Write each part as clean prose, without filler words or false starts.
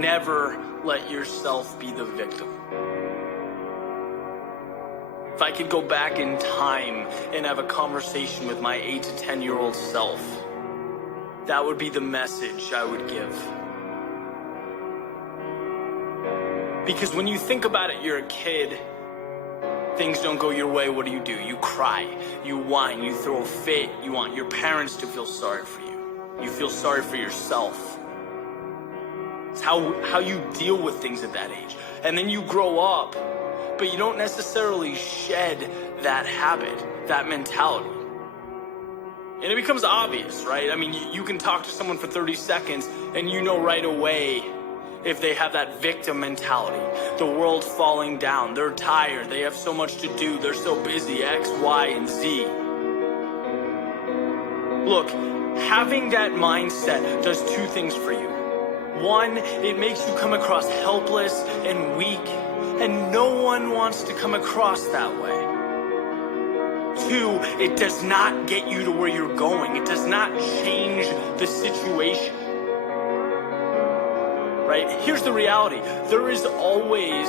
Never let yourself be the victim. If I could go back in time and have a conversation with my 8 to 10-year-old self, that would be the message I would give. Because when you think about it, you're a kid, things don't go your way, what do? You cry, you whine, you throw a fit, you want your parents to feel sorry for you. You feel sorry for yourself. It's how you deal with things at that age. And then you grow up, but you don't necessarily shed that habit, that mentality. And it becomes obvious, right? I mean, you can talk to someone for 30 seconds and you know right away if they have that victim mentality. The world's falling down, they're tired, they have so much to do, they're so busy, X, Y, and Z. Look, having that mindset does two things for you. One, it makes you come across helpless and weak, and no one wants to come across that way. Two, it does not get you to where you're going. It does not change the situation. Right? Here's the reality. There is always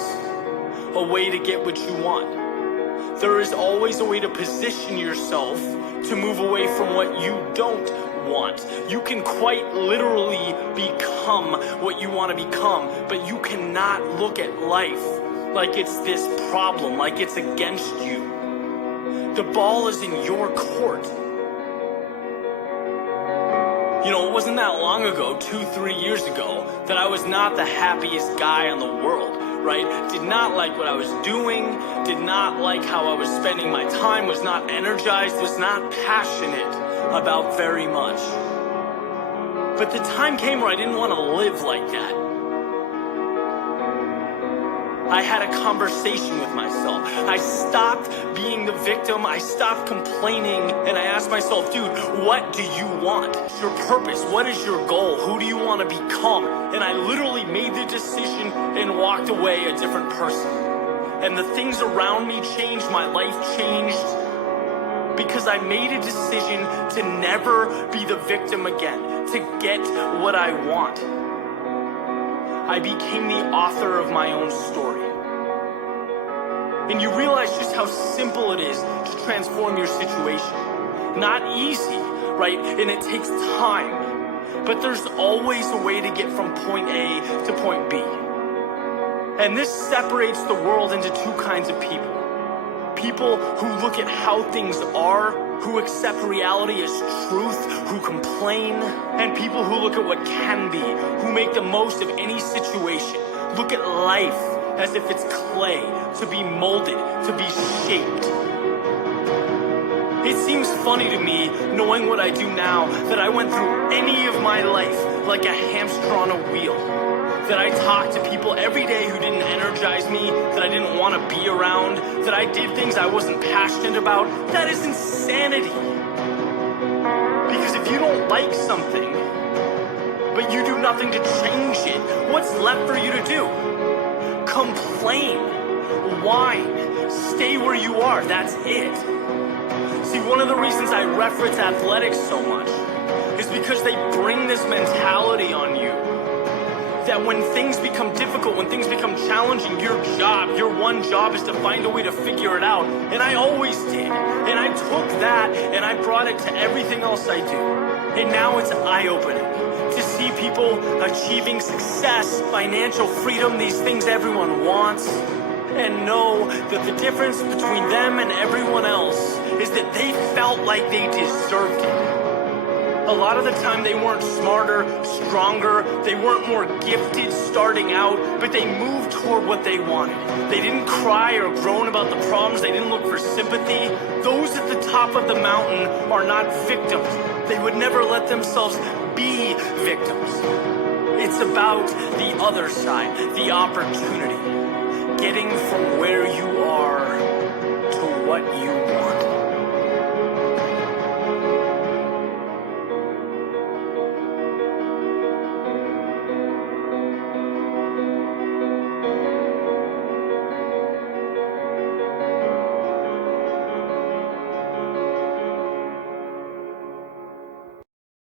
a way to get what you want. There is always a way to position yourself to move away from what you don't want. You can quite literally become what you want to become, but you cannot look at life like it's this problem, like it's against you. The ball is in your court. You know, it wasn't that long ago, 2-3 years ago, that I was not the happiest guy in the world, right? Did not like what I was doing, did not like how I was spending my time, was not energized, was not passionate about very much. But the time came where I didn't want to live like that. I had a conversation with myself. I stopped being the victim. I stopped complaining. And I asked myself, dude, what do you want? Your purpose? What is your goal? Who do you want to become? And I literally made the decision and walked away a different person. And the things around me changed. My life changed. Because I made a decision to never be the victim again. To get what I want. I became the author of my own story. And you realize just how simple it is to transform your situation. Not easy, right? And it takes time. But there's always a way to get from point A to point B. And this separates the world into two kinds of people. People who look at how things are, who accept reality as truth, who complain, and people who look at what can be, who make the most of any situation. Look at life as if it's clay, to be molded, to be shaped. It seems funny to me, knowing what I do now, that I went through any of my life like a hamster on a wheel. That I talked to people every day who didn't energize me, that I didn't want to be around, that I did things I wasn't passionate about. That is insanity. Because if you don't like something, but you do nothing to change it, what's left for you to do? Complain, whine, stay where you are, that's it. See, one of the reasons I reference athletics so much is because they bring this mentality on you that when things become difficult, when things become challenging, your one job is to find a way to figure it out. And I always did. And I took that and I brought it to everything else I do. And now it's eye-opening to see people achieving success, financial freedom, these things everyone wants, and know that the difference between them and everyone else is that they felt like they deserved it. A lot of the time they weren't smarter, stronger, they weren't more gifted starting out, but they moved toward what they wanted. They didn't cry or groan about the problems, they didn't look for sympathy. Those at the top of the mountain are not victims. They would never let themselves be victims. It's about the other side, the opportunity. Getting from where you are to what you